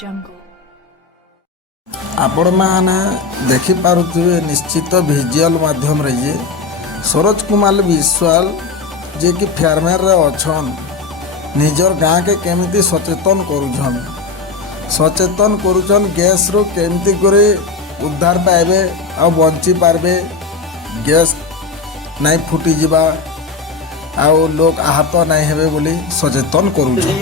jungle. आपण मैंने देखिपे निश्चित भिजुआल माध्यम रे जे सरोज कुमार विश्वाल जे कि फार्मर रे अछन निजर गाँ के केमिति सचेतन करुछन गैस रो केमिति करे उद्धार पाइबे आ बंची पारबे गैस नहीं फुटी जिबा आ लोग आहत नहीं हेबे बोली सचेतन करुछन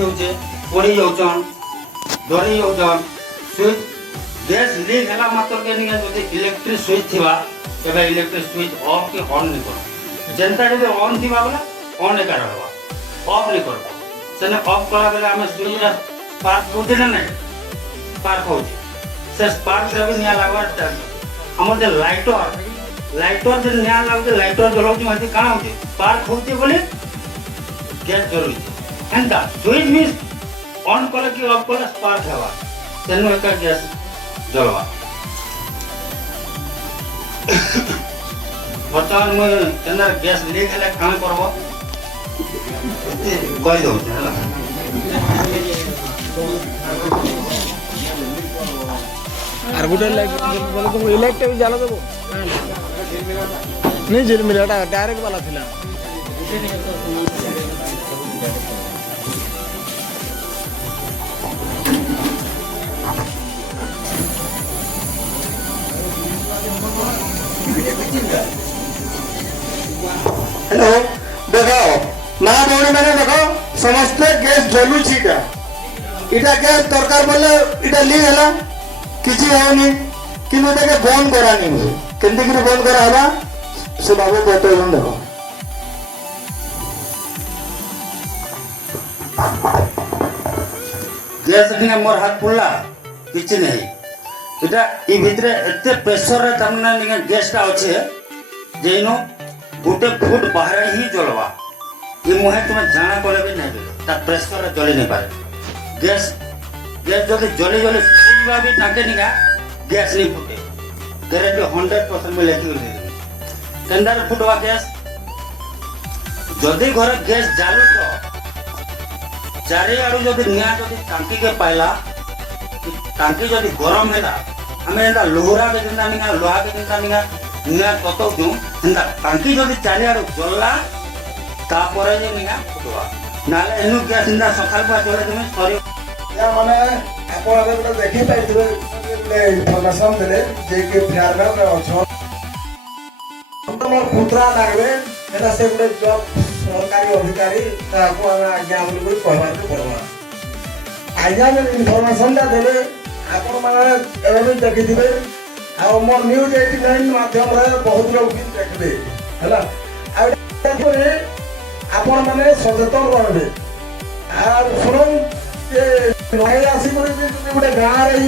गैस लीक है मात्र के निका जदि इलेक्ट्रिक स्विच थिबा तबे इलेक्ट्रिक स्विच ऑफ के ऑन नहीं कर जनता जदि ऑन थिबा बोला ऑन कर हवा ऑफ नहीं कर सेने ऑफ करा बेला हमें स्विच रा स्पार्क होते ना नहीं स्पार्क हो से स्पार्क से भी निया लागवा हमर जे लाइटर जे निया लागते लाइटर जलौती माथि काना होती स्पार्क होती बोले गैस जरूरी एंता स्विच मिस ऑन कले कि ऑफ कले स्पार्क हवा तेनु एक गैस जलवा बर्तमान में केना गैस लीक है काम करबो कहि दो हला আর গোটে লাইট বলে তুমি ইলেক্ট্রিক भी জালা দেবো नहीं झिलमिल এটা डायरेक्ट वाला थिला हेलो देखो माँ भौणी मैंने देखो समस्त गैस जलुची इटा गैस दरकार बोले इटा लीक है किसी होनी किंतु देखे बंद करानी मुझे केंद्र की बंद करा हला से बाबू बतौन देखो गैस दिने मोर हाथ पुल्ला किछि नहीं इटा ई भितरे एते प्रेशर रे तमना निके गैस टा अछि जेनो गोटे फुट बाहर ही जलवा ये मुहे तुम्हें जाना कोले भी नहीं ता प्रेशर रे जली नहीं पारे गैस जदि जली फुटवा भी टाके निका गैस नहीं फुटे गारंटी 100% में लेखि दे केंदार फुटवा गैस जदि घर गैस जालु तो चारे आडू जदि निया जदि टांकी के पाइला टांकी जदि गरम हैला हमें एंदा लोहरा के जिंदा निका लोहा के जिंदा निका निया कतो क्यों एंदा टांकी जदि चारे आडू जलला तापरे जे निका फुटवा नाले एनु गैस इंदा सकाल पा चले तुमे सरी या माने आपण अगर देखि पाइथिबे इन्फॉर्मेशन देले जे के फार्मर रे अछो हमर पुत्रा लागबे एटा से गुटे जॉब सरकारी अधिकारी ताको आज्ञा बोली कहबा पड़वा आज्ञा में इन्फॉर्मेशन दा देले आपण माने एबे देखिथिबे आ मोर न्यूज 89 माध्यम रे बहुत लोग भी देखबे हला आ देखरे आपण माने सचेतन रहबे आ सुनन के नय आसी करे गुटे गां रे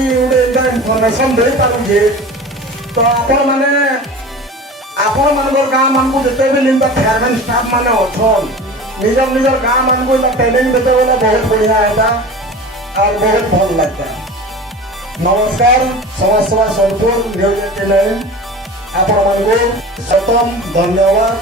गुटे इन्फॉर्मेशन दे पारु जे तो आपण मानकर गाँ मान को देते भी लिंदा फायरमैन स्टाफ माने अछन निजर गाँ मान को ट्रेनिंग देते बोले बहुत बढ़िया है और बहुत भल लगता है। नमस्कार समाज सेवा सोनपुर न्यूज 89 आपण मान को सतम धन्यवाद।